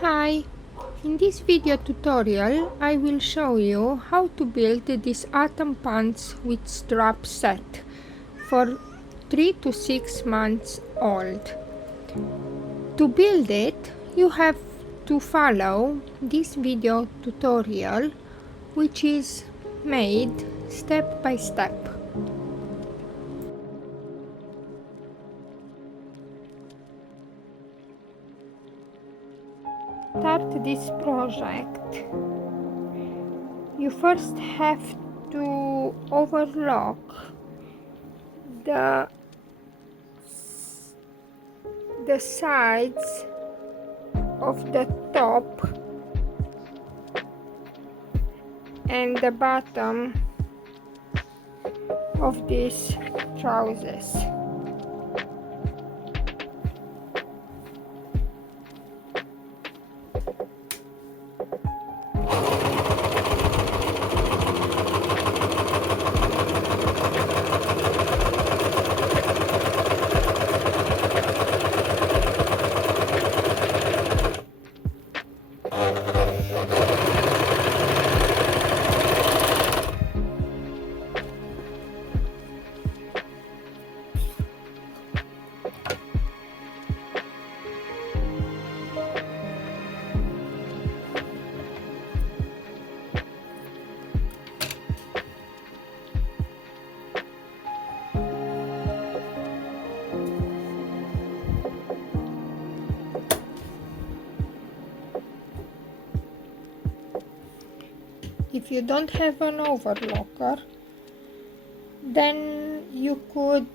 Hi! In this video tutorial, I will show you how to build this autumn pants with strap set for 3 to 6 months old. To build it, you have to follow this video tutorial, which is made step by step. Start this project, you first have to overlock the sides of the top and the bottom of these trousers. If you don't have an overlocker, then you could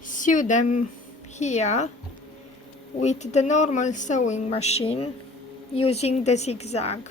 sew them here with the normal sewing machine using the zigzag.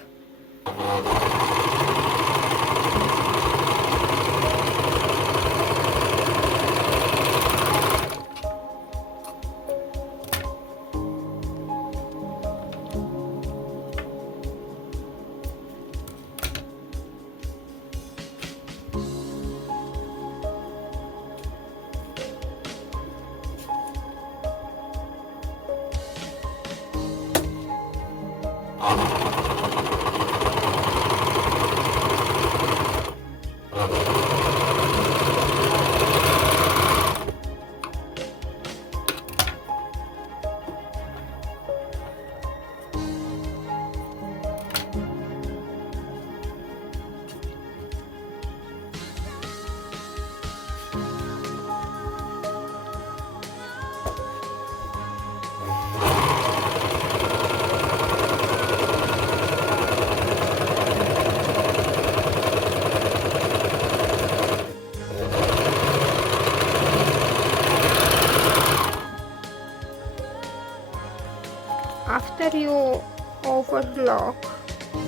After you overlock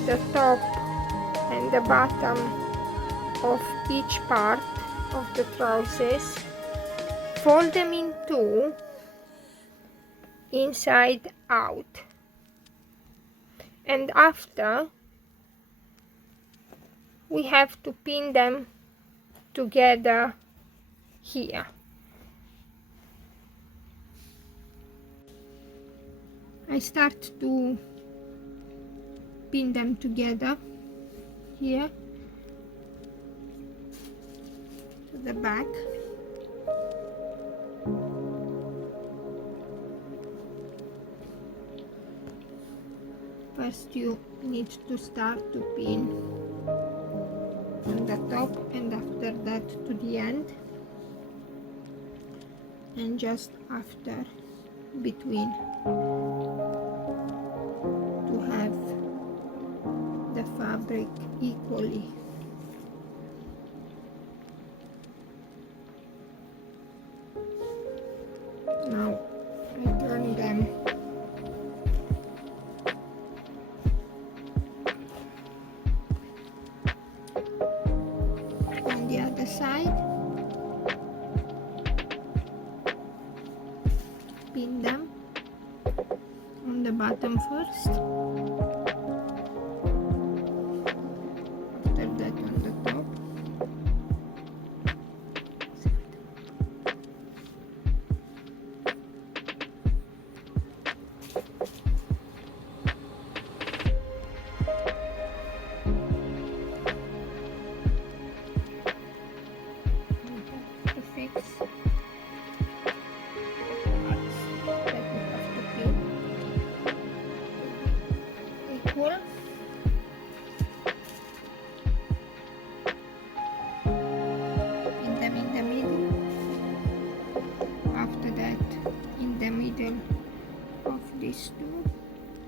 the top and the bottom of each part of the trousers, fold them in two, inside out, and after we have to pin them together here. I start to pin them together here to the back. First you need to start to pin on the top and after that to the end, and just after between, to have the fabric equally. Now I turn them on the other side, pin them on the bottom first, after that on the top, these two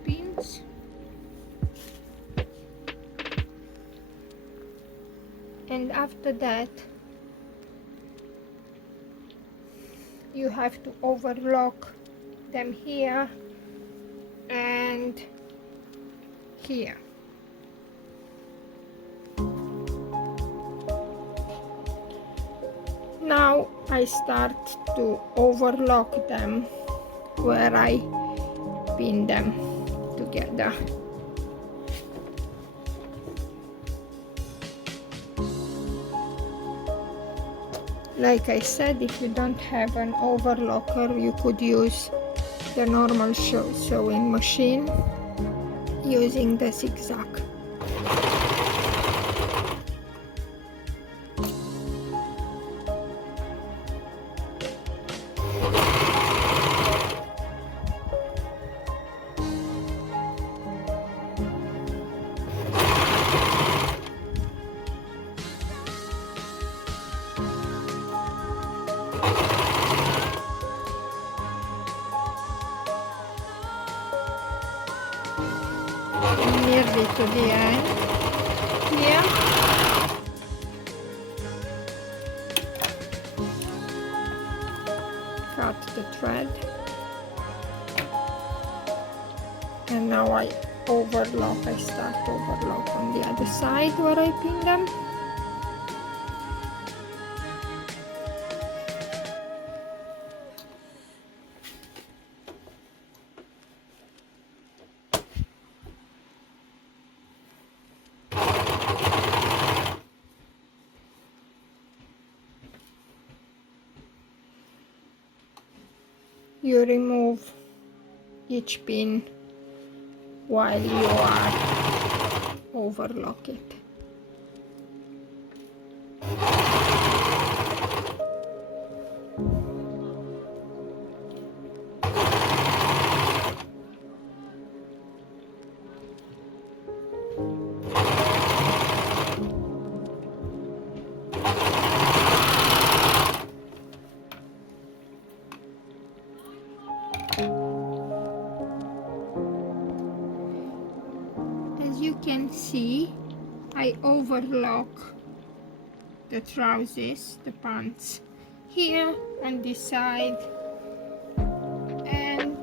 pins. And after that you have to overlock them here and here. Now I start to overlock them where I pin them together. Like I said, if you don't have an overlocker, you could use the normal sewing machine using the zigzag. Nearly to the end here. Cut the thread, and now I overlock. I start overlock on the other side where I pin them. You remove each pin while you are overlock it. As you can see, I overlock the trousers, the pants, here on this side and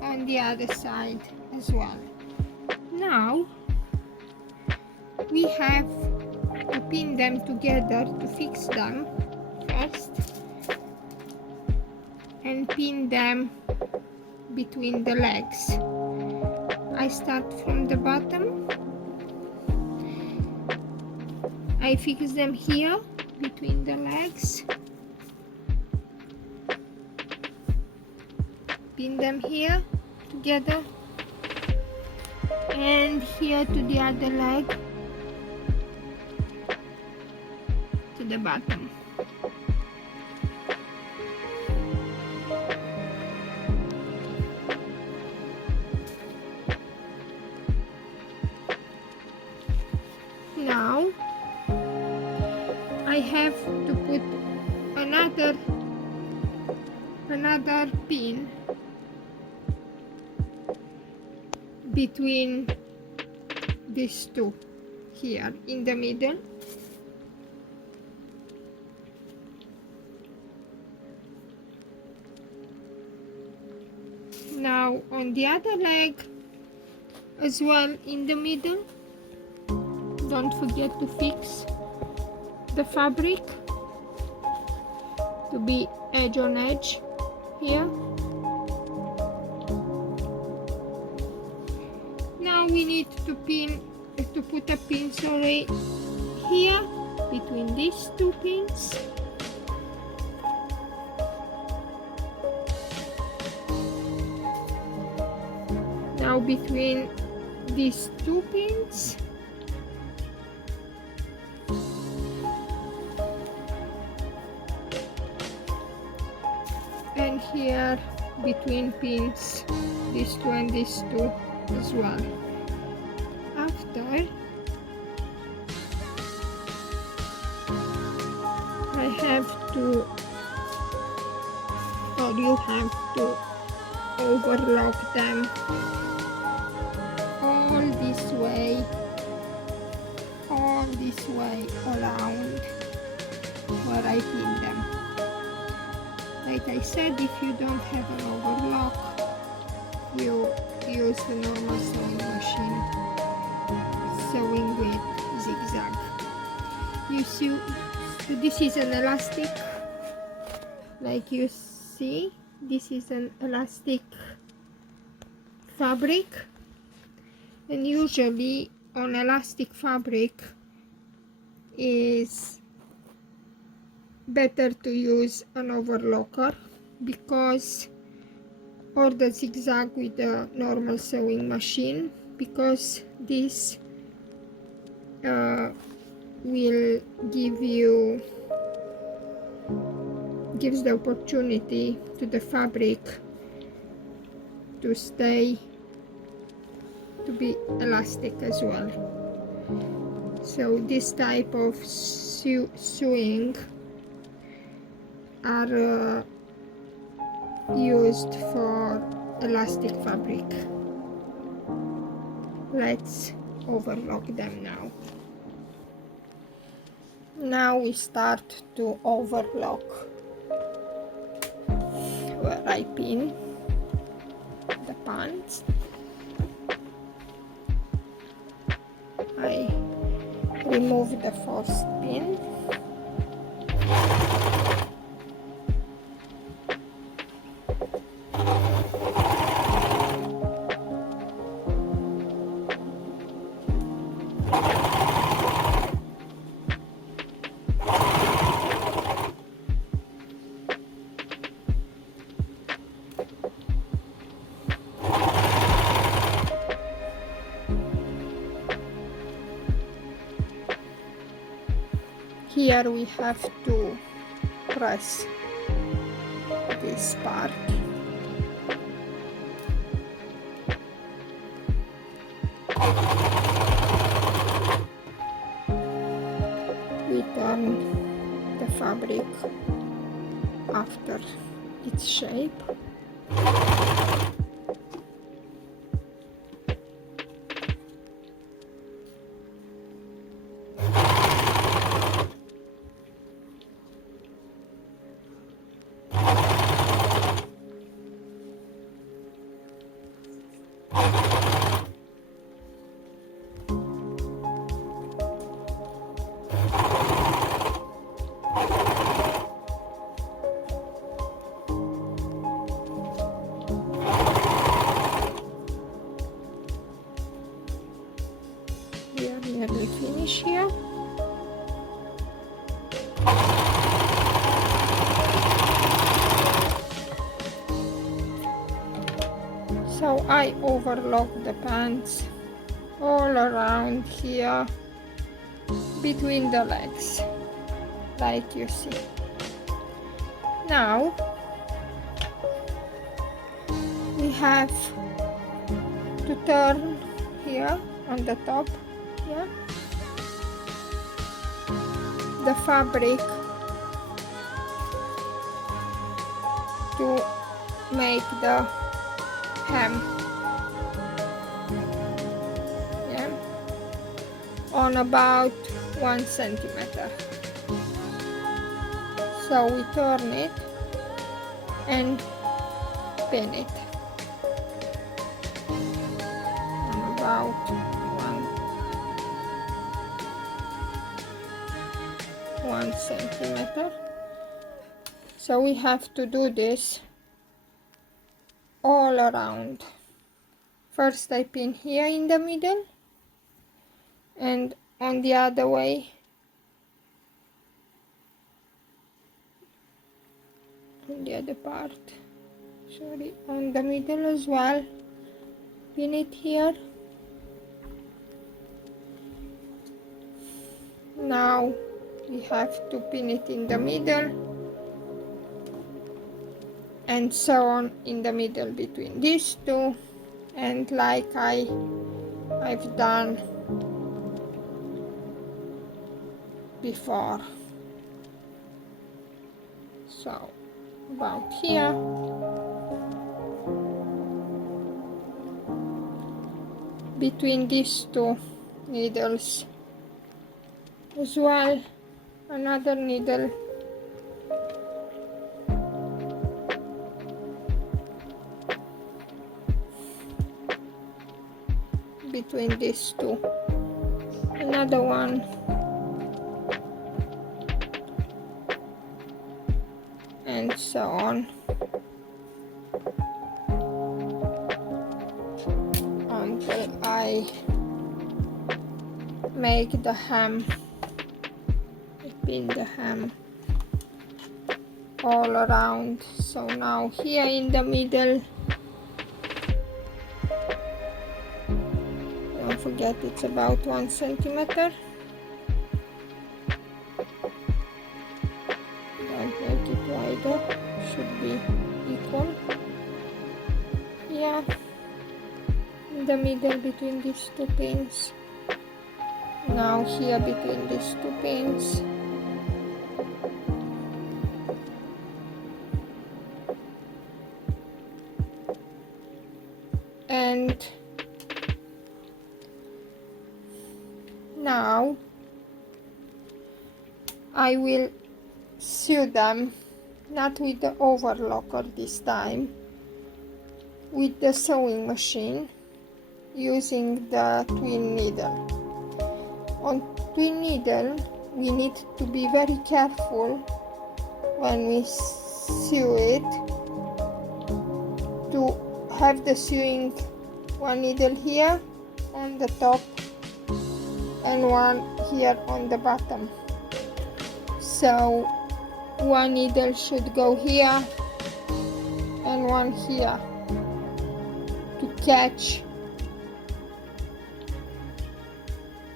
on the other side as well. Now we have to pin them together to fix them first, and pin them between the legs. I start from the bottom. I fix them here between the legs. Pin them here together, and here to the other leg, to the bottom. Now I have to put another pin between these two here in the middle. Now on the other leg as well in the middle. Don't forget to fix the fabric to be edge on edge here. Now we need to put a pin, here between these two pins. Now between these two pins, and here between pins, these two and these two as well. After, I have to, or you have to overlock them all this way around where I pin them. Like I said, if you don't have an overlock, you use the normal sewing machine, sewing with zigzag. You see, this is an elastic, like you see, this is an elastic fabric, and usually on elastic fabric is better to use an overlocker, because, or the zigzag with the normal sewing machine, because this will gives the opportunity to the fabric to be elastic as well. So this type of sewing are used for elastic fabric. Let's overlock them now. Now we start to overlock where I pin the pants. I remove the first pin. Here we have to press this part. We turn the fabric after its shape. We are nearly finished here. So I overlock the pants all around here between the legs, like you see. Now we have to turn here on the top here the fabric to make the hem, yeah, on about 1 centimeter. So we turn it and pin it on about 1 centimeter. So we have to do this all around. First I pin here in the middle, and on the other way on the other part, sorry, on the middle as well, pin it here. Now we have to pin it in the middle, and so on in the middle between these two, and like I've done before. So about here, between these two needles as well. Another needle between these two, another one, and so on until I make the hem, pin the hem all around. So now here in the middle, don't forget it's about 1 centimeter. Don't make it wider, should be equal. Yeah, in the middle between these two pins. Now here between these two pins. And now I will sew them, not with the overlocker this time, with the sewing machine, using the twin needle. On twin needle we need to be very careful when we sew it, to have the sewing one needle here on the top and one here on the bottom. So one needle should go here and one here to catch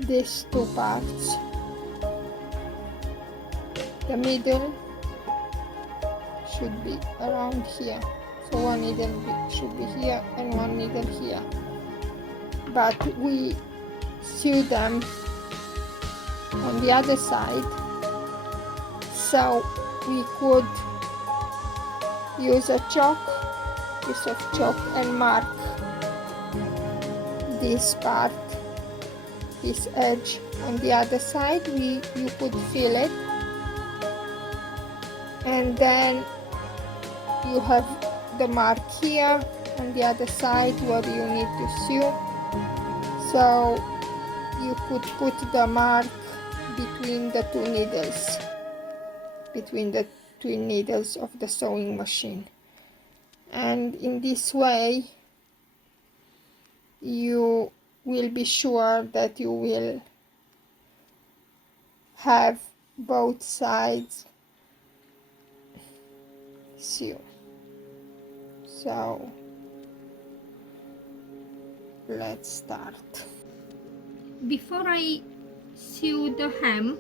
these two parts. The middle should be around here. So one needle should be here and one needle here. But we sew them on the other side, so we could use a piece of chalk and mark this part, this edge on the other side. You could feel it, and then you have the mark here on the other side where you need to sew. So you could put the mark between the two needles, between the twin needles of the sewing machine. And in this way you will be sure that you will have both sides sewn. So let's start. Before I sew the hem,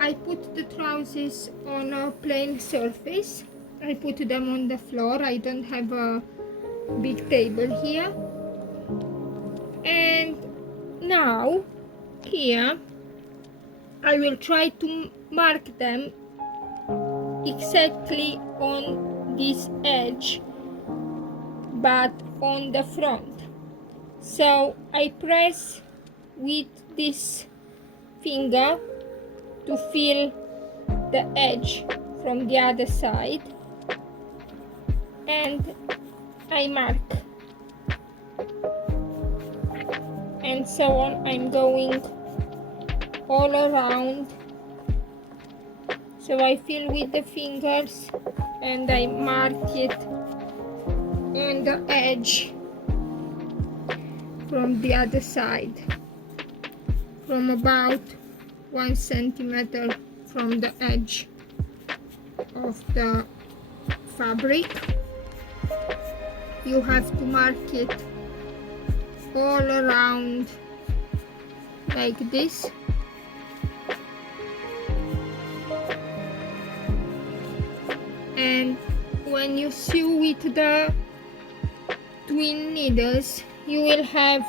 I put the trousers on a plain surface. I put them on the floor. I don't have a big table here. And now here I will try to mark them exactly on this edge, but on the front. So I press with this finger to feel the edge from the other side, and I mark, and so on. I'm going all around, so I feel with the fingers and I mark it on the edge from the other side, from about 1 centimeter from the edge of the fabric. You have to mark it all around like this. And when you sew with the twin needles, you will have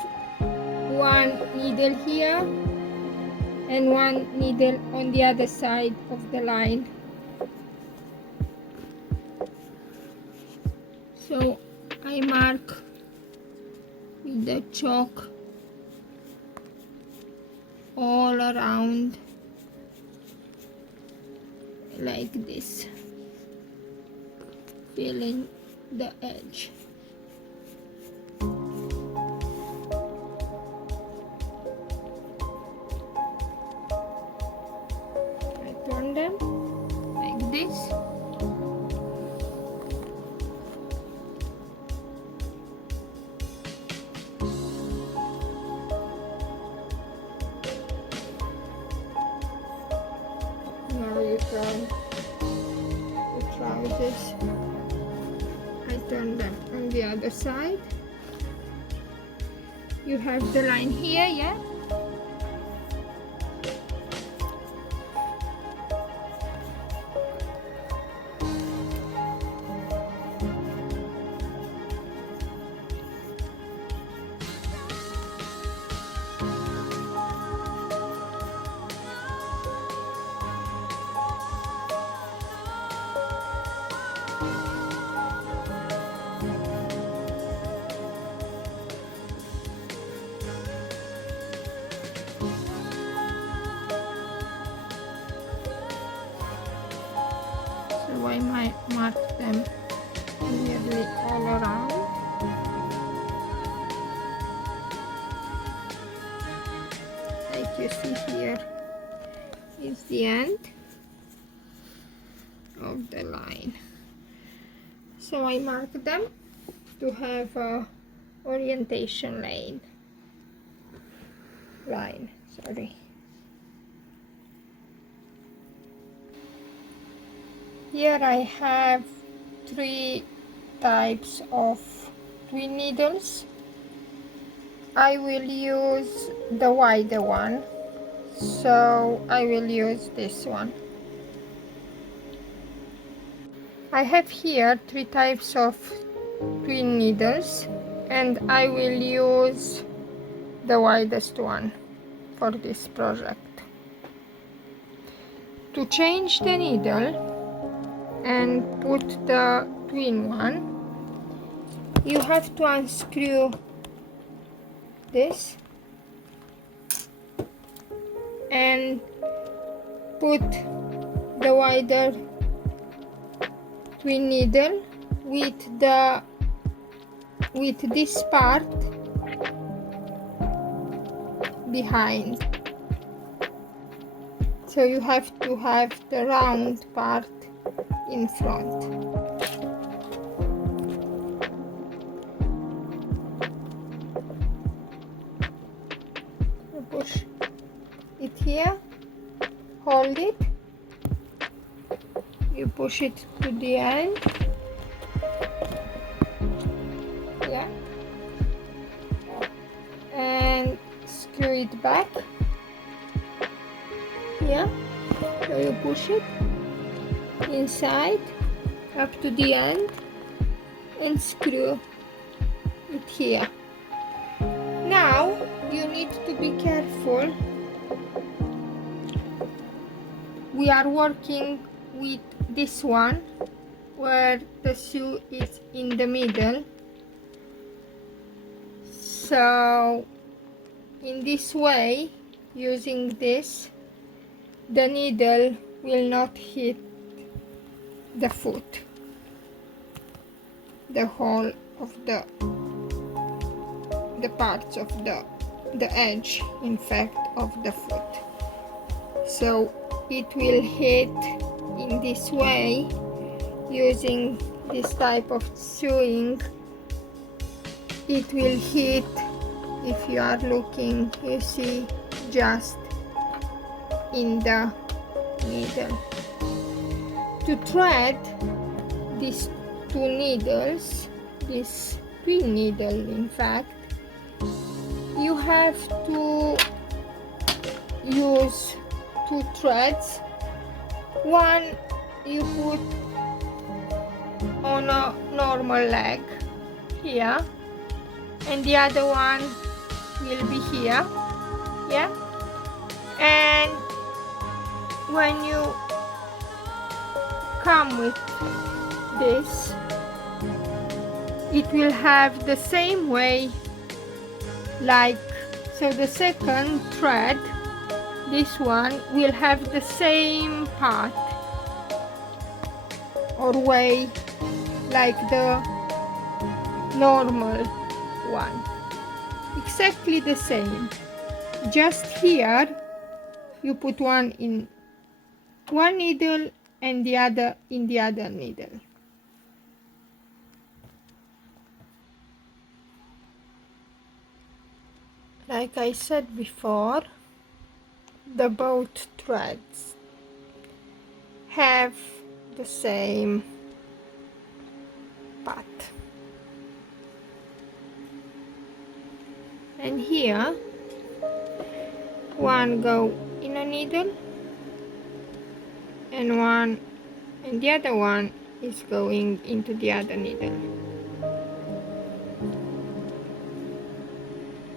one needle here and one needle on the other side of the line. So I mark the chalk all around like this, filling the edge. I turn them like this. Now you turn the trousers. I turn them on the other side. You have the line here, yeah? So I might mark them nearly all around. Like you see here is the end of the line. So I mark them to have a orientation line, sorry. Here I have 3 types of twin needles. I will use the wider one, so I will use this one. I have here 3 types of twin needles, and I will use the widest one for this project. To change the needle and put the twin one, you have to unscrew this and put the wider twin needle with this part behind. So you have to have the round part in front. You push it here, hold it, you push it to the end, yeah, and screw it back, yeah, so you push it inside up to the end and screw it here. Now you need to be careful. We are working with this one where the shoe is in the middle, so in this way, using this, the needle will not hit the foot, the whole of the parts of the edge, in fact, of the foot. So it will hit in this way. Using this type of sewing, it will hit, if you are looking, you see, just in the needle. To thread these 2 needles, this twin needle, in fact, you have to use 2 threads. One you put on a normal leg here, and the other one will be here, yeah, and when you come with this, it will have the same way like so. The second thread, this one will have the same path or way like the normal one, exactly the same. Just here you put one in one needle and the other in the other needle. Like I said before, the both threads have the same path. And here one go in a needle and the other one is going into the other needle.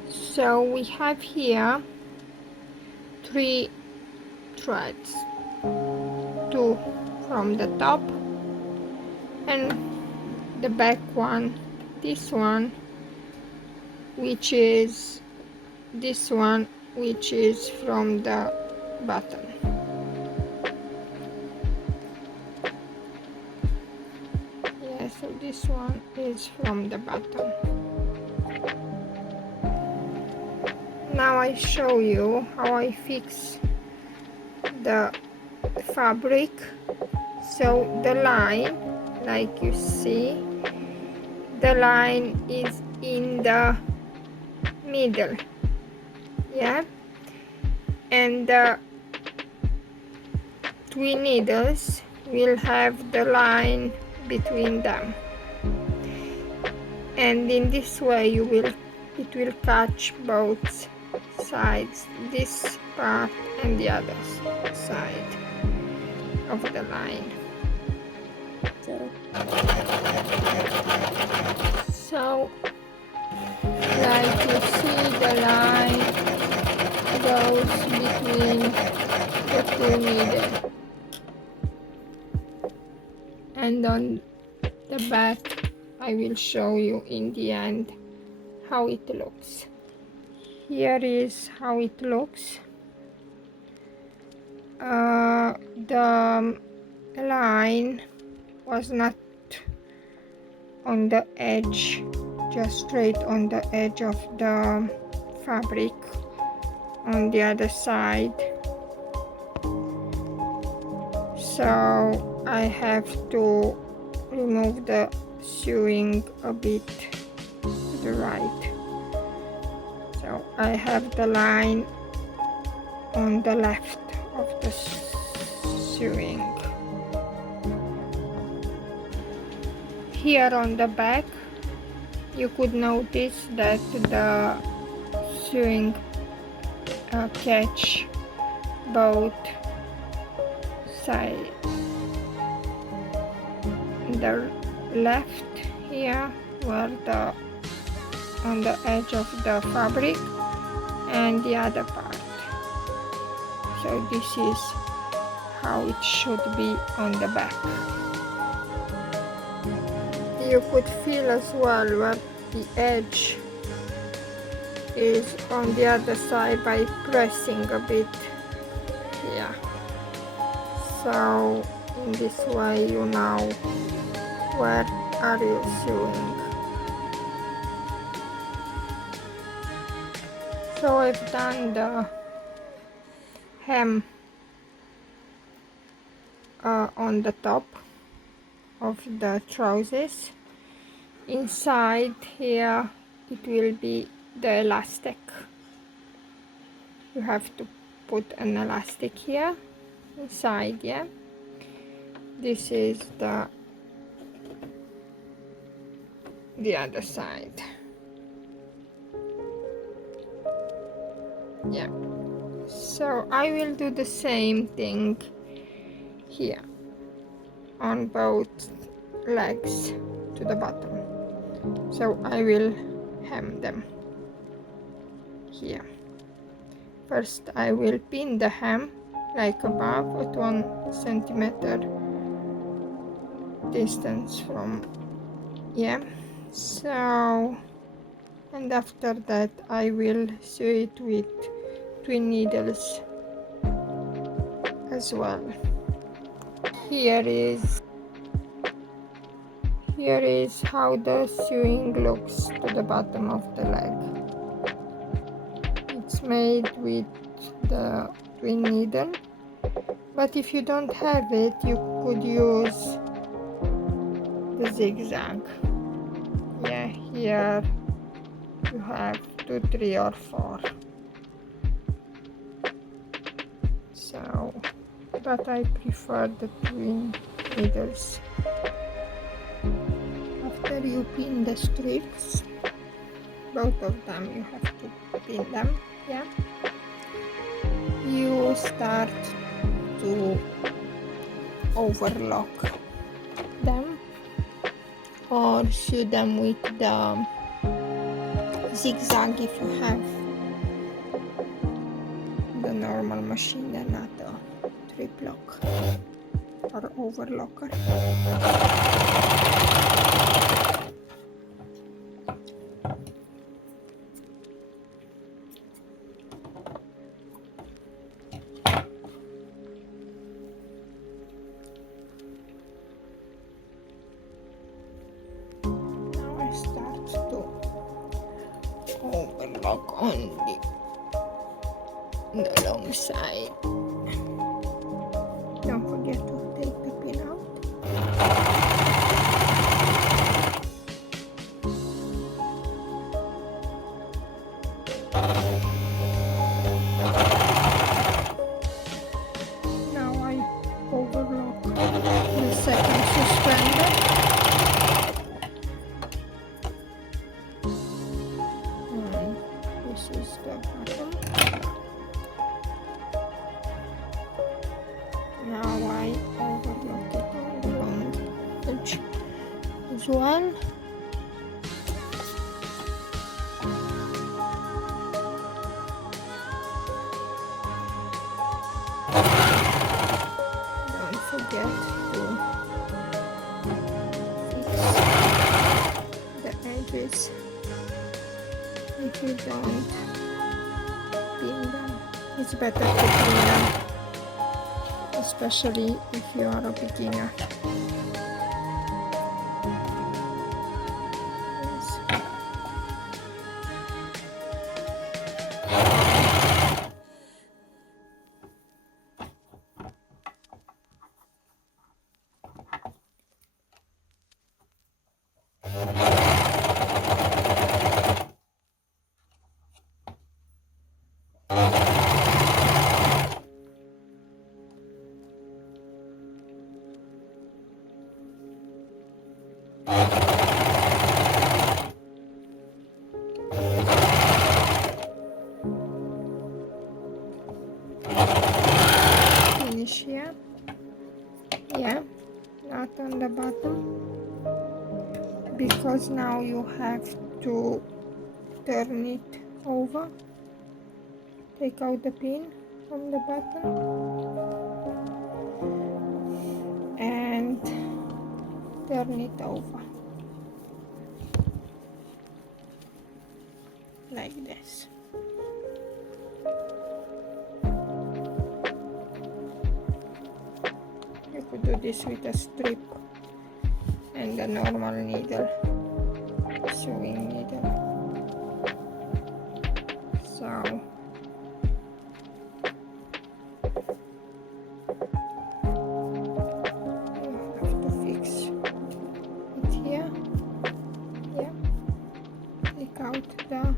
So we have here 3 threads, 2 from the top and the back one, this one, which is this one, which is from the bottom. Yeah, so this one is from the bottom. Now I show you how I fix the fabric. So the line, like you see, the line is in the middle, yeah, and the twin needles will have the line between them, and in this way it will catch both sides, this part and the other side of the line. So like you see, the line goes between the 2 needles, and on the back I will show you in the end how it looks. Here is how it looks. The line was not on the edge, just straight on the edge of the fabric on the other side, so I have to remove the sewing a bit to the right. So I have the line on the left of the sewing. Here on the back you could notice that the sewing catch both sides. The left here were on the edge of the fabric, and the other part. So this is how it should be on the back. You could feel as well where the edge is on the other side by pressing a bit here. So in this way you know where are you sewing. So I've done the hem on the top of the trousers. Inside here it will be the elastic. You have to put an elastic here inside, yeah. This is the other side, yeah. So I will do the same thing here on both legs to the bottom. So I will hem them here. First I will pin the hem like above at 1 centimeter distance from, yeah. So and after that I will sew it with twin needles as well. Here is how the sewing looks to the bottom of the leg. It's made with the twin needle, but if you don't have it, you could use the zigzag. Yeah, here you have 2, 3 or 4. So, but I prefer the twin needles. After you pin the strips, both of them you have to pin them, yeah, you start to overlock them or sew them with the zigzag if you have the normal machine and not the trip lock or overlocker. Start to overlock on the long side. Don't forget to take the pin out. Now I overlock the second suspender. This is the bottom. Now I overlock it on the long edge as well. Don't forget to fix the edges. If you don't pin them, it's better to pin them, especially if you are a beginner. Finish here. Yeah, not on the bottom, because now you have to turn it over. Take out the pin from the bottom and turn it over like this. You could do this with a strip and a normal needle, sewing needle. So out the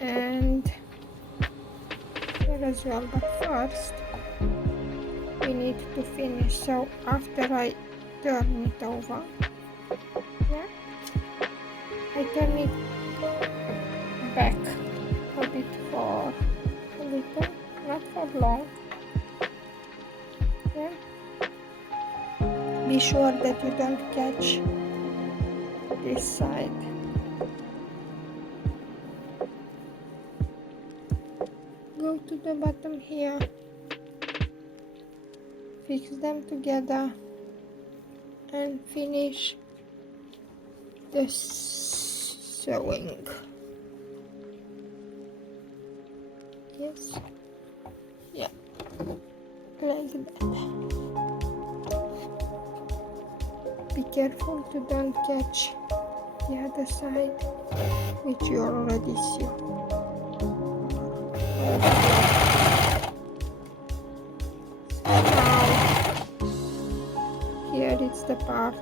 and here as well, but first we need to finish. So after I turn it over, I turn it back a bit for a little, not for long. Be sure that you don't catch this side. Go to the bottom here, fix them together and finish the sewing. Yes, yeah, like that. Be careful to don't catch the other side which you already sew. Now here is the part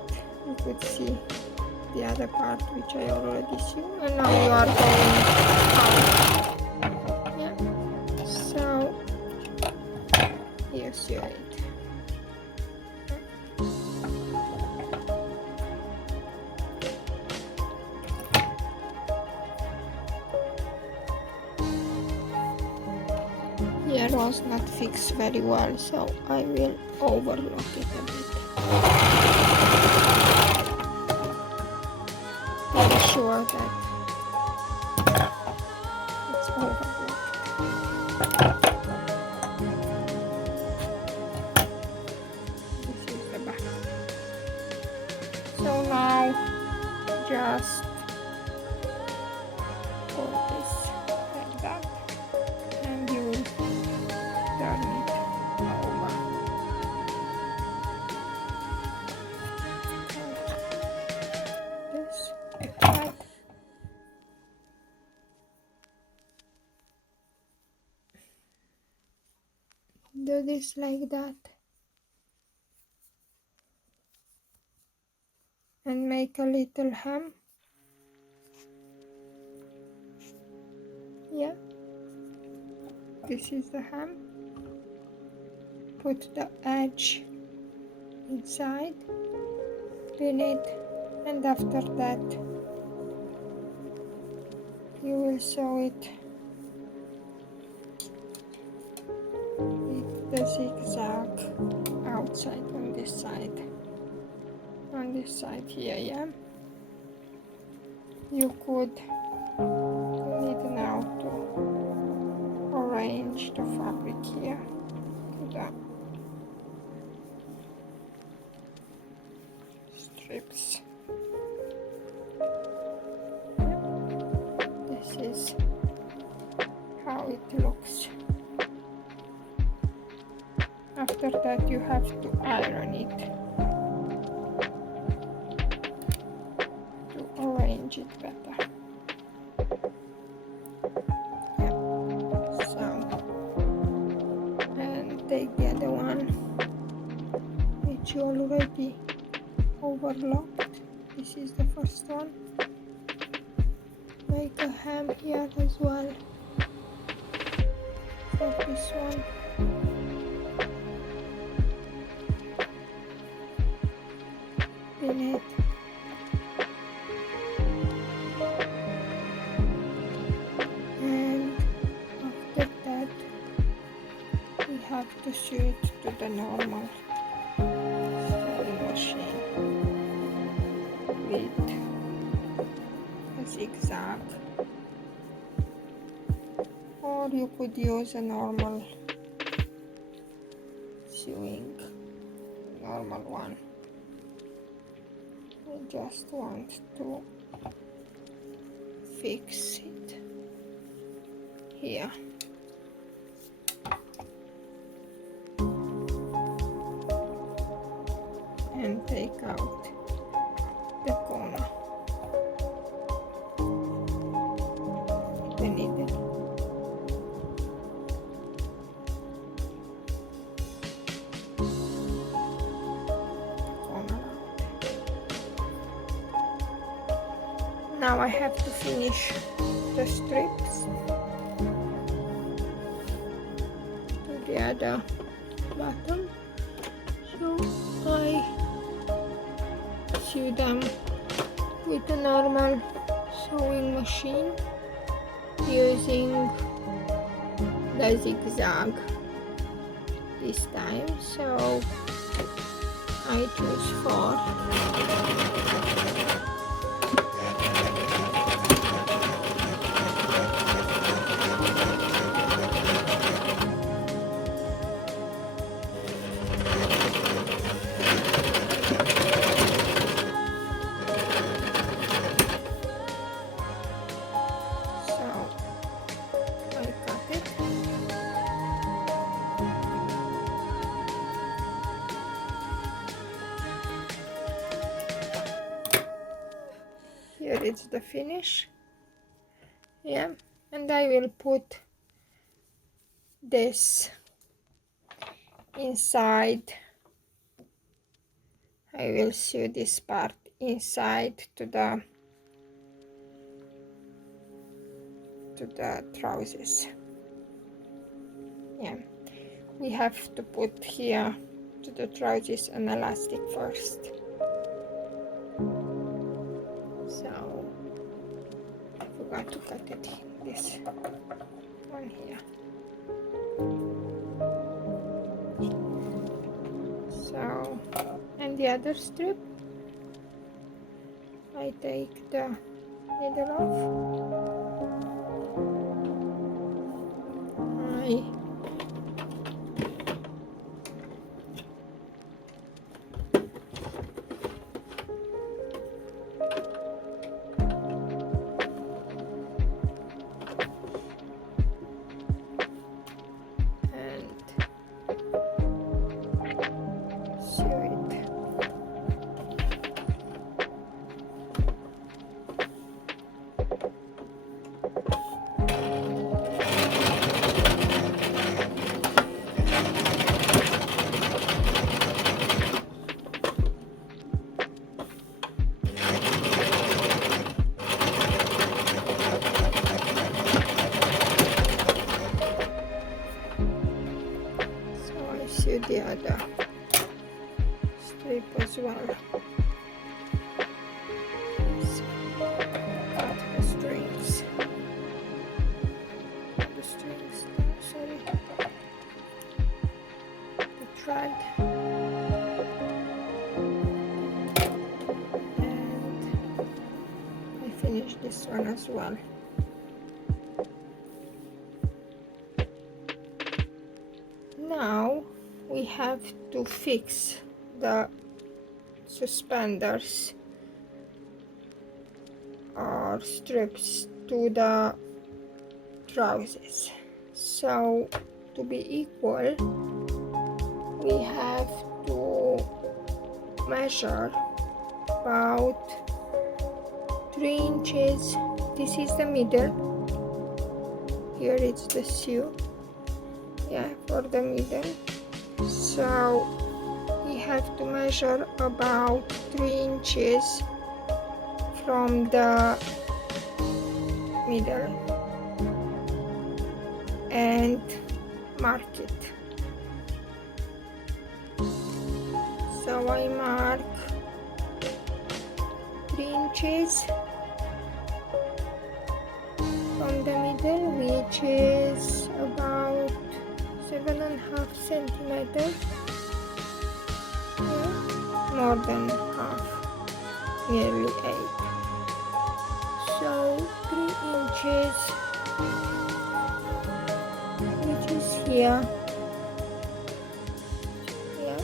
you could see the other part which I already sew, and now you are going out. Yeah, so you sew it. Here was not fixed very well, so I will overlock it a bit. Be sure that it's overlocked. This is the back. So now just pull this like that, and you will turn it over. This like that. Do this like that, and make a little hem. Yeah, this is the hem. Put the edge inside, pin it, and after that you will sew it with the zigzag outside on this side. On this side here, yeah. You could need now to arrange the fabric here to the strips. This is how it looks. After that you have to iron it to arrange it better. Yeah. So, and take the other one which you already overlocked. This is the first one. Make a hem here as well for this one. Pin it. And after that we have to sew it to the normal sewing machine with a zigzag, or you could use a normal one. I just want to fix it here. And take out the corner, the needle. Now I have to finish the strips to the other bottom, so I sew them with a normal sewing machine using the zigzag this time, so I choose 4. is the finish. Yeah, and I will put this inside. I will sew this part inside to the trousers. Yeah, we have to put here to the trousers an elastic first. So I forgot to cut it, this one here. So, and the other strip, I take the needle off. Sew the other strip as well. So, cut the strings. Sorry, the thread, and I finish this one as well. Now we have to fix the suspenders or strips to the trousers. So to be equal, we have to measure about 3 inches. This is the middle. Here it's the sew. Yeah, for the middle. So we have to measure about 3 inches from the middle and mark it. So I mark 3 inches from the middle, which is about 7.5 centimeters. Yeah, more than half, nearly 8. So 3 inches, which is here. Yeah,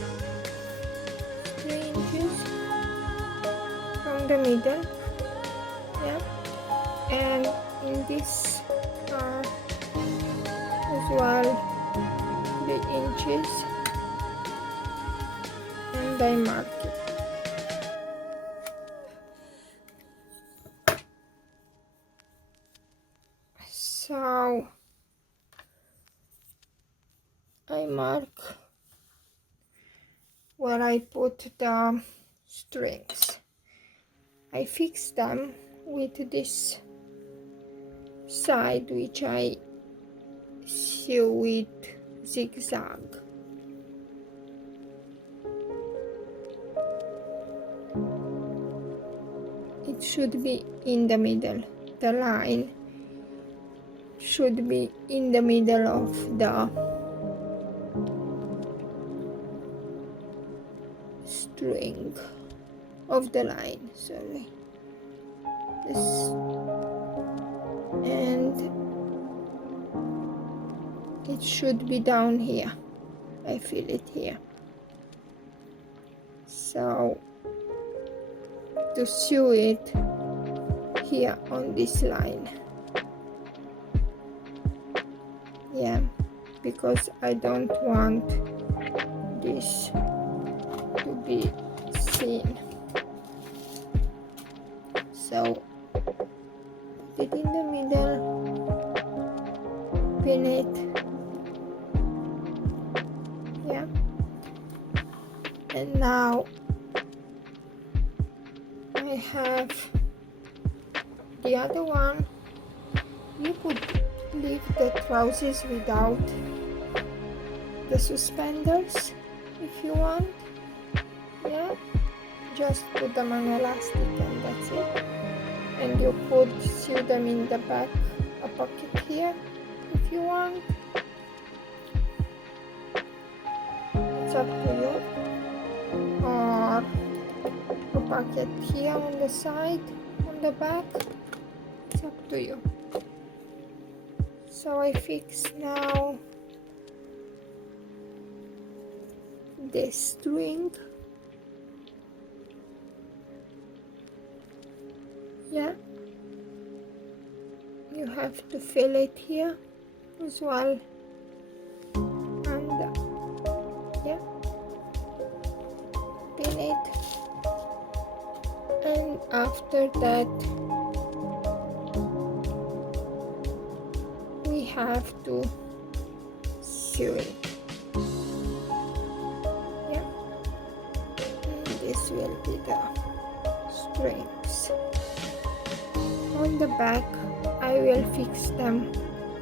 3 inches from the middle. Yeah, and in this part as well, 3 inches, and I mark it. So I mark where I put the strings. I fix them with this side, which I sew with zigzag. It should be in the middle. The line should be in the middle of the string of the line, sorry. This, and it should be down here. I feel it here. So to sew it here on this line. Yeah, because I don't want this to be seen. So And now I have the other one. You could leave the trousers without the suspenders if you want. Yeah, just put them on elastic and that's it. And you could sew them in the back, a pocket here if you want. It's up to you. Or a pocket here on the side, on the back. It's up to you. So I fix now this string. Yeah, you have to fill it here as well, and yeah, pin it, and after that we have to sew it. Yeah, and this will be the strings. On the back I will fix them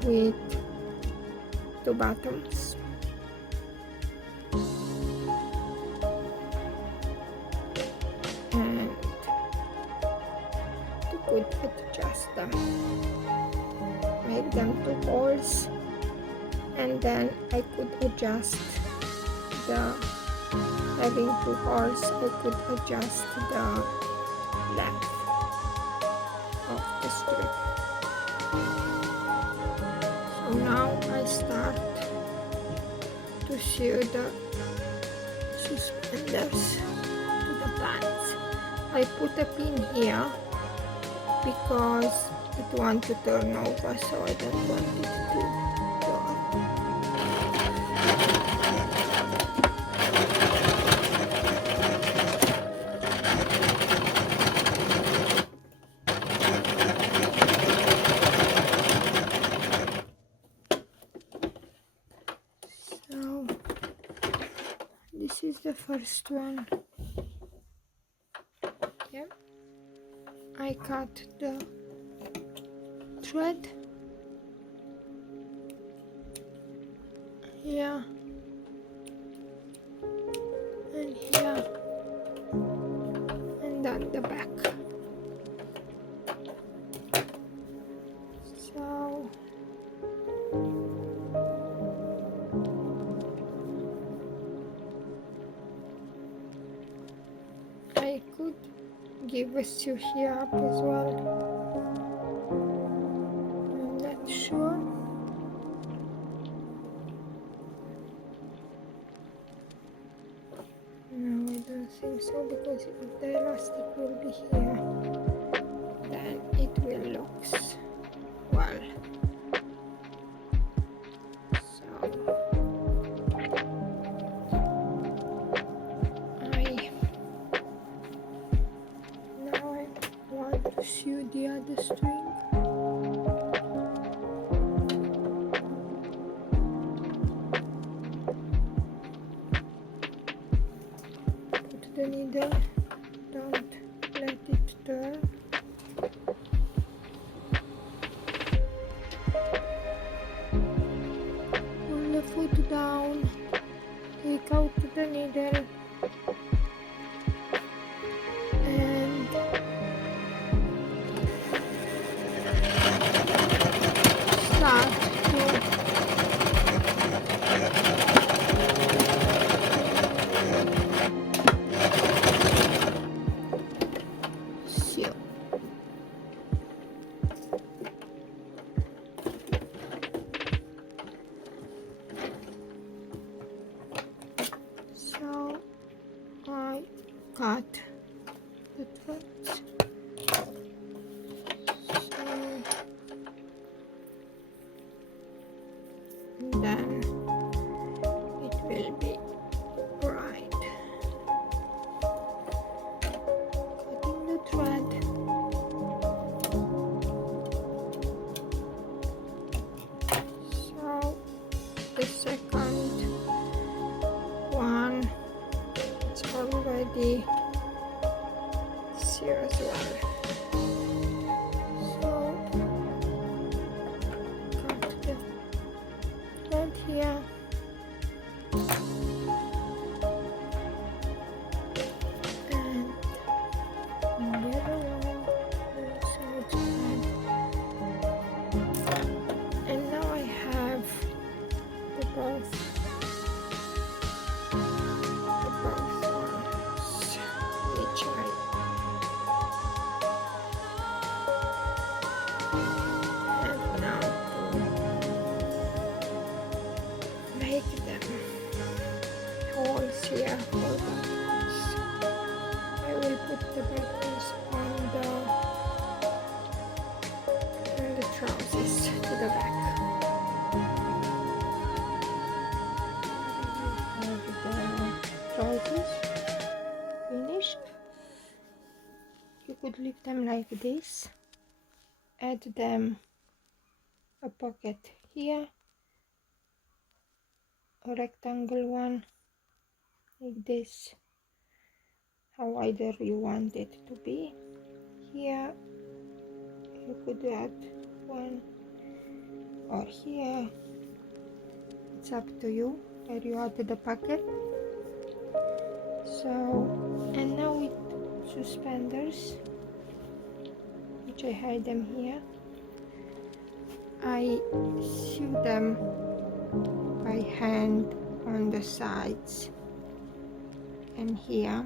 with 2 buttons. And you could adjust them, make them 2 holes, and then I could adjust the, having 2 holes, I could adjust the length of the strip. So now I start to sew the suspenders to the pants. I put a pin here because it wants to turn over, so I don't want it to turn. This is the first one. Yeah, I cut the thread here and here, and then the back. So I could give a sew here up as well. I'm not sure. No, I don't think so, because if the elastic will be here, then it will look well. Sew the other string. Put the needle, don't let it turn. Pull the foot down, take out the needle, and start to sew. So I cut the threads. Then it will be right. Cutting the thread. So the second one, it's all already here as well. So cut the thread here. And the other one also thread. And now I have the both ones, which I have now to make them holes here for buttons. I will put the buttons on the trousers to the back. Trousers finished. You could leave them like this, add them a pocket here, a rectangle one like this, however you want it to be. Here you could add one, or here, it's up to you where you add the pocket. So, and now with suspenders, which I had them here, I sew them by hand on the sides and here.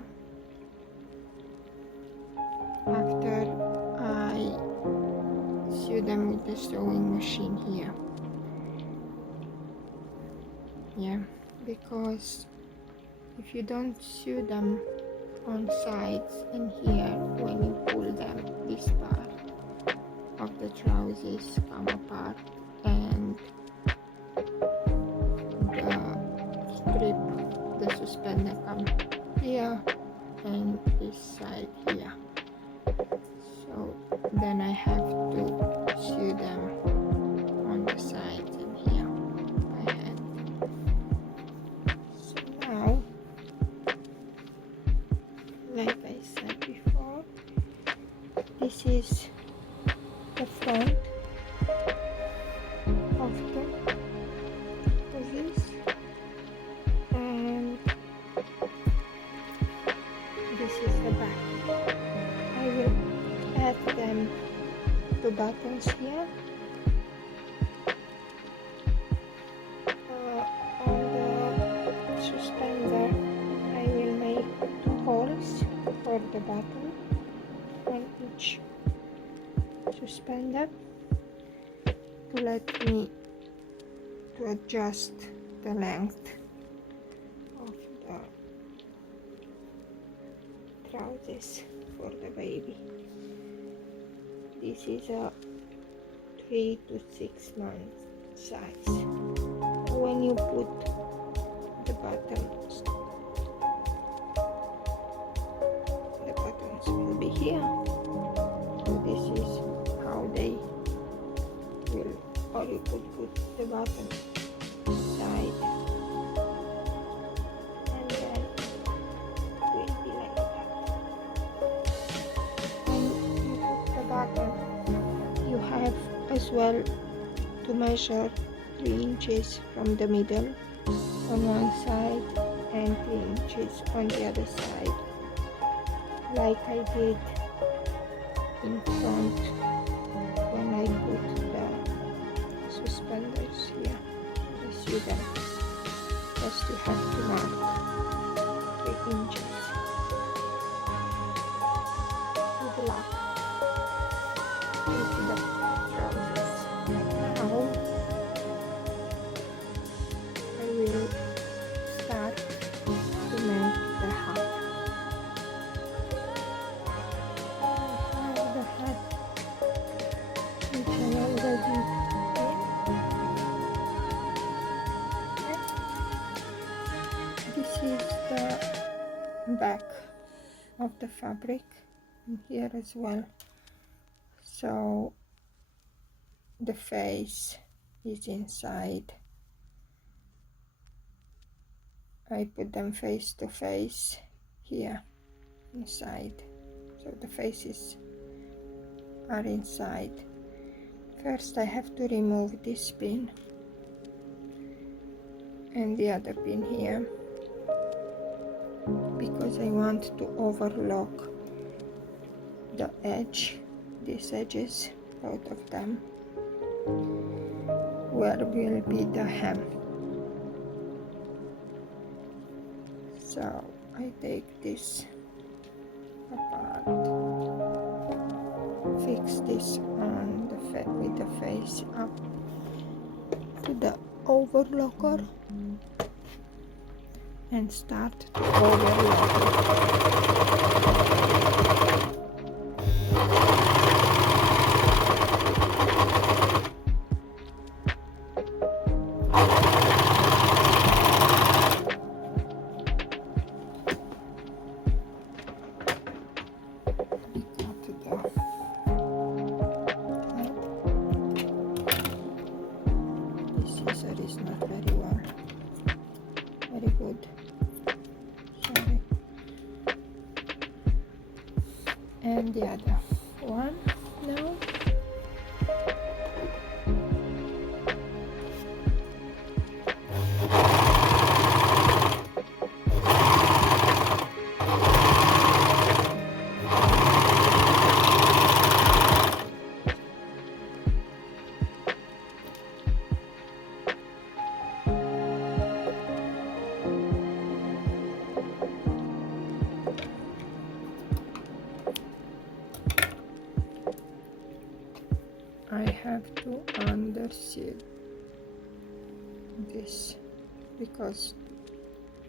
After I sew them with the sewing machine here. Yeah, because if you don't sew them on sides and here, when you pull them, this part of the trousers come apart and the strip, the suspender come here and this side here. So then I have to sew them on the sides and here by hand. So now, like I said before, this is the front of this, and this is the back. I will add them to buttons here. On the suspender I will make 2 holes for the button on each suspender to let me to adjust the length of the trousers for the baby. This is a 3 to 6 months size. When you put the buttons will be here. So this is how they will, or you could put the button side and then it will be like that. When you put the button, you have as well to measure 3 inches from the middle on one side and 3 inches on the other side, like I did in front when I put the suspenders here. You see them. First you have to mark 3 inches with the lock into the trousers. Now I will start to make the hat. The hat which I already did. This is the back of the fabric, and here as well. So the face is inside. I put them face to face here inside, so the faces are inside. First I have to remove this pin and the other pin here, because I want to overlock the edge, these edges, both of them, where will be the hem. So I take this apart, fix this on the with the face up to the overlocker and start to overlock it. Is not very well, very good, sorry. And the other one now. I have to underseal this because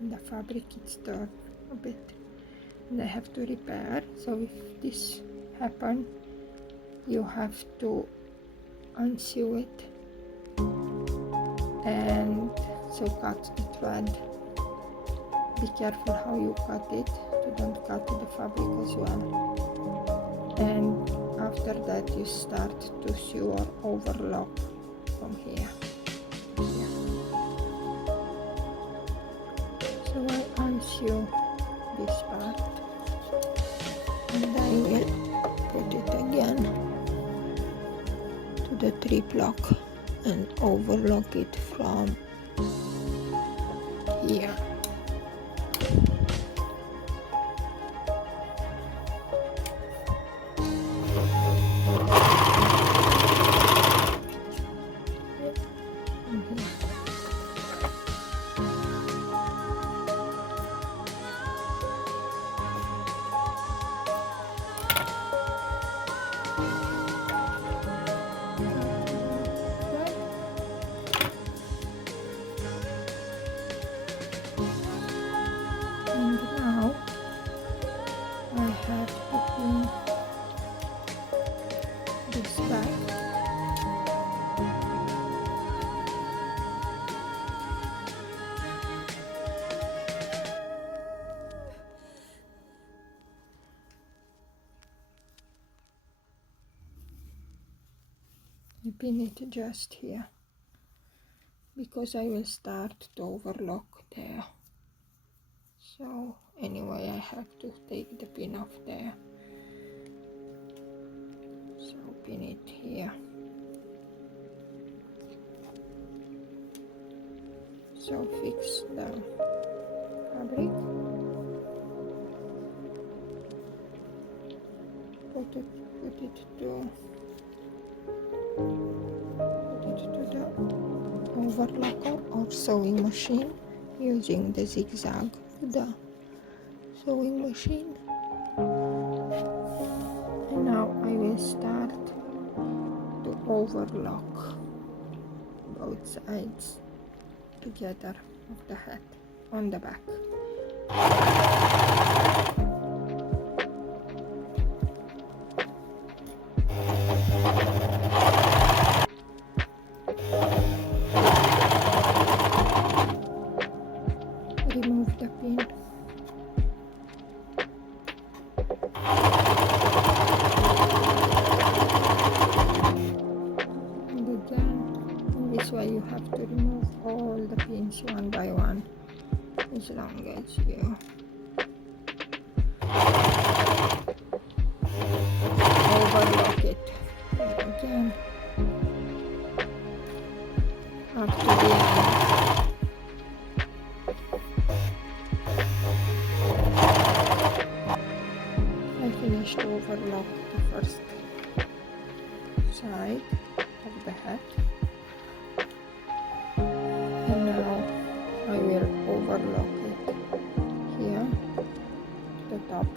the fabric is torn a bit and I have to repair. So if this happens, you have to unsew it and so cut the thread. Be careful how you cut it, to don't cut the fabric as well. And after that you start to sew or overlock from here. So I unsew this part and I will put it again to the 3 block and overlock it from here. You pin it just here because I will start to overlock there. So anyway, I have to take the pin off there. So pin it here. So fix the fabric. Put it to the overlocker or sewing machine using the zigzag to the sewing machine. And now I will start to overlock both sides together of the hat on the back. Remove the pin. And again, in this way you have to remove all the pins one by one, as long as you finished to overlock the first side of the hat, and now I will overlock it here to the top.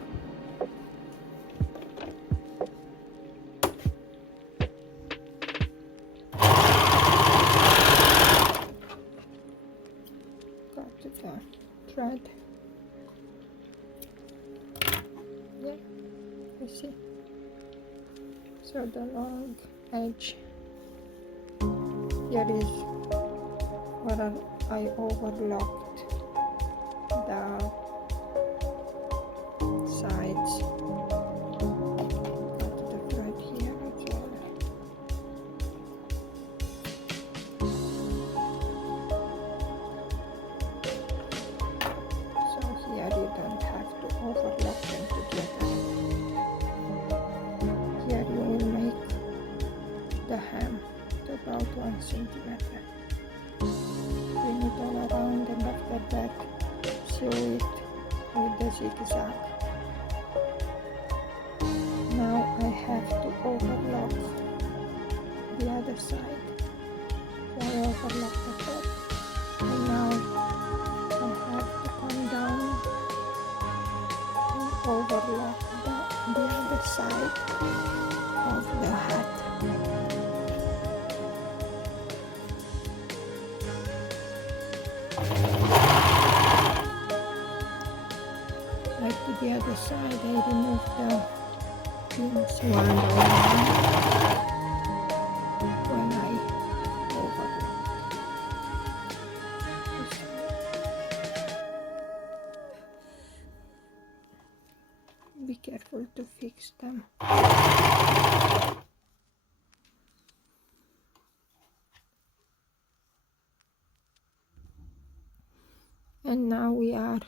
Got the thread. Yeah, you see. So the long edge here is where I overlocked the sides. Got the thread here as well. So here you don't have to overlock them together. Here you will make the hem to about 1 centimeter. Bring it all around, and after that sew it with the zigzag. Now I have to overlock the other side. So I overlock the top, and now I have to come down and overlock the other side of the hat. Like to the other side, I remove the pins one by one when I overlock. Be careful to fix them. And now we are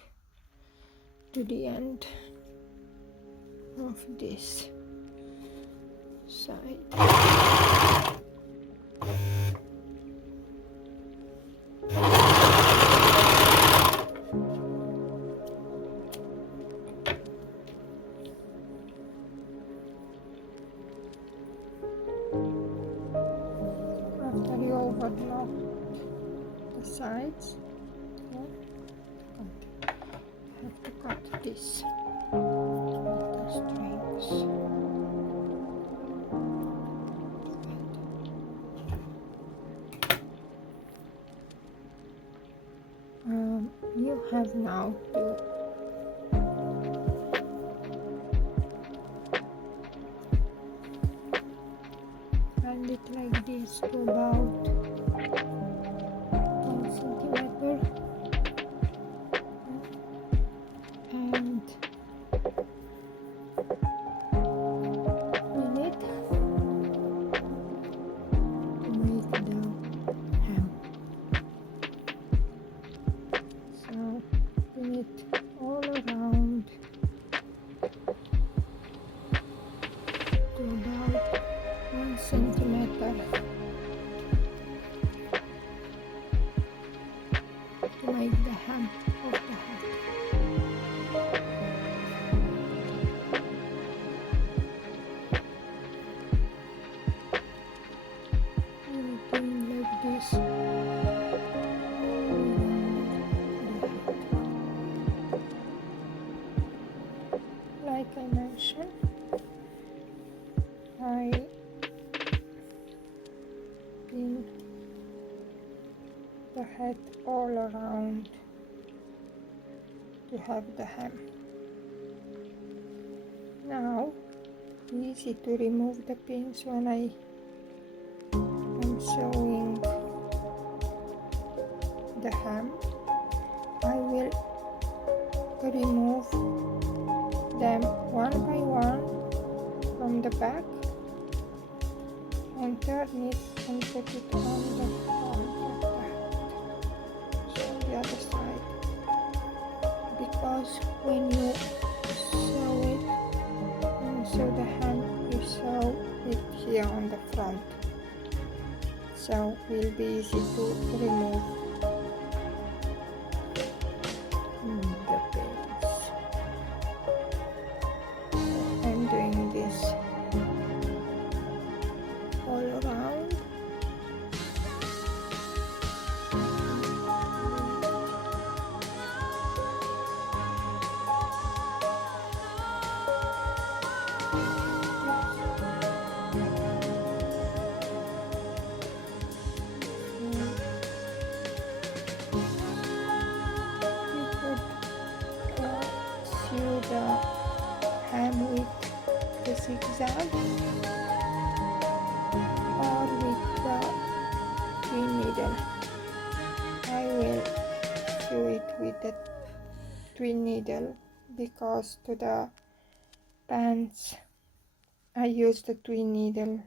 to the end of this side. After you overlock the sides, you have to cut this the strings. You have now to bend it like this to about 1 centimeter, and pin it to make the hem. So pin it all around to about 1 centimeter to make the hem of the hat. We'll do like this all around the hat. Like I mentioned, I pin the hat all around to have the hem. Now, easy to remove the pins when I am sewing the hem. I will remove them one by one from the back and turn it and put it on the front of the hat. So the other side, because when you sew the hem, you sew it here on the front, so it will be easy to remove the pins. And do hem with the zigzag or with the twin needle. I will sew it with the twin needle because to the pants I use the twin needle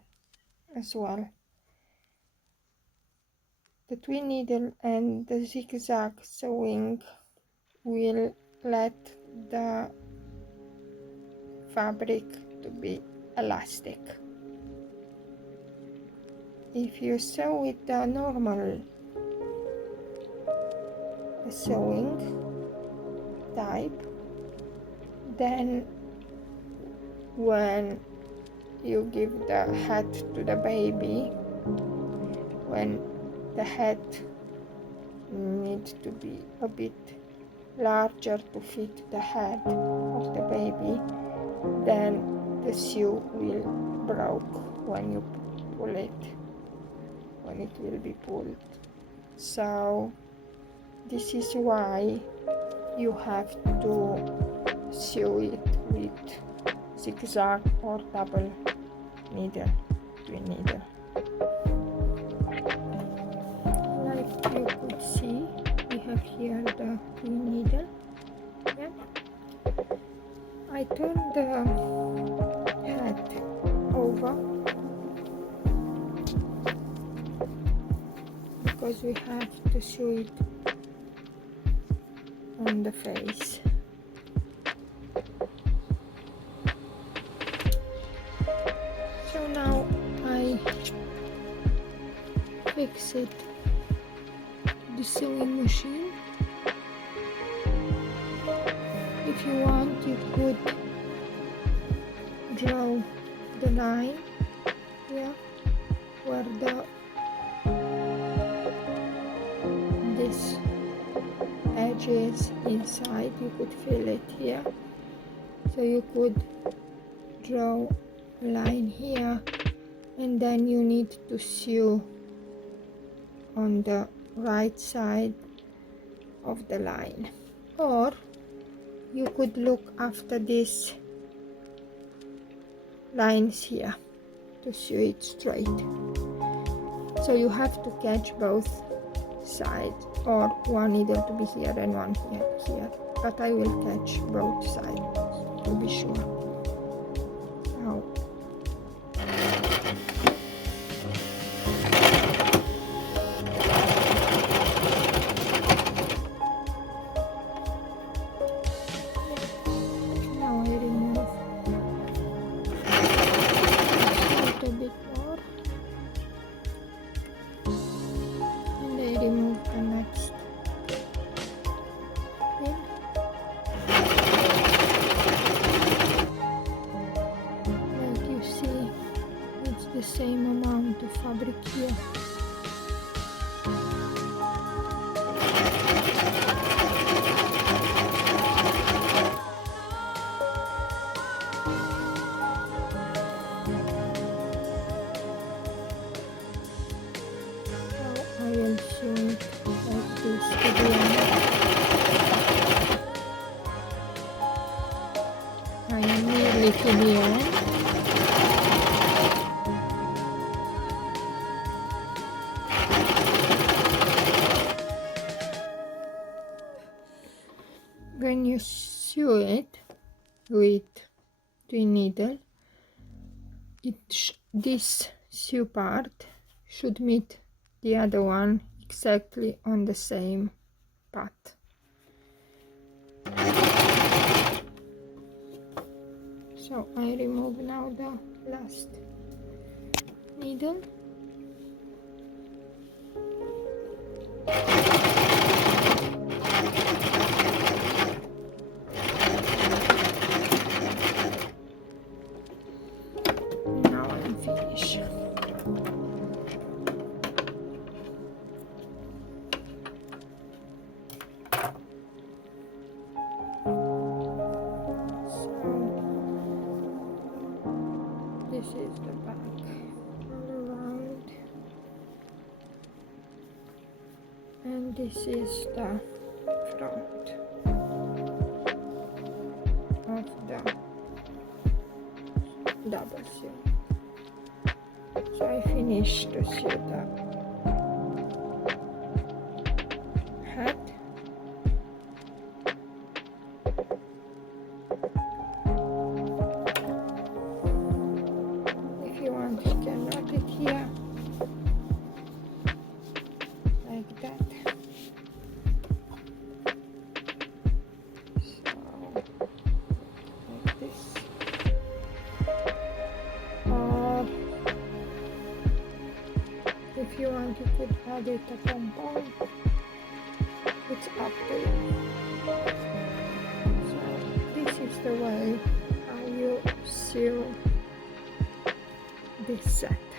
as well. The twin needle and the zigzag sewing will let the fabric to be elastic. If you sew with the normal sewing type, then when you give the hat to the baby, when the hat needs to be a bit larger to fit the head of the baby, then the sew will break when you pull it, when it will be pulled. So this is why you have to sew it with zigzag or double needle, twin needle. Like you could see, we have here the twin needle. Yeah. I turn the hat over because we have to sew it on the face. So now I fix it to the sewing machine. If you want, you could draw the line here where this edge is inside. You could fill it here, so you could draw a line here, and then you need to sew on the right side of the line, or you could look after these lines here to sew it straight. So you have to catch both sides, or one needle to be here and one here, but I will catch both sides to be sure. So now I remove a little bit more, and I remove the next pin. Like you see, it's the same amount of fabric here. I will sew it like this to the end. I am nearly to the end. When you sew it with the needle, this sew part should meet the other one exactly on the same path. So I remove now the last needle. Now I'm finished. This is the back all around, and this is the front of double sew. So I finished to sew the hat. If you want, you can knot it here like that. So like this. If you want, you could add it a compound. It's up to you. So this is the way how you sew this set.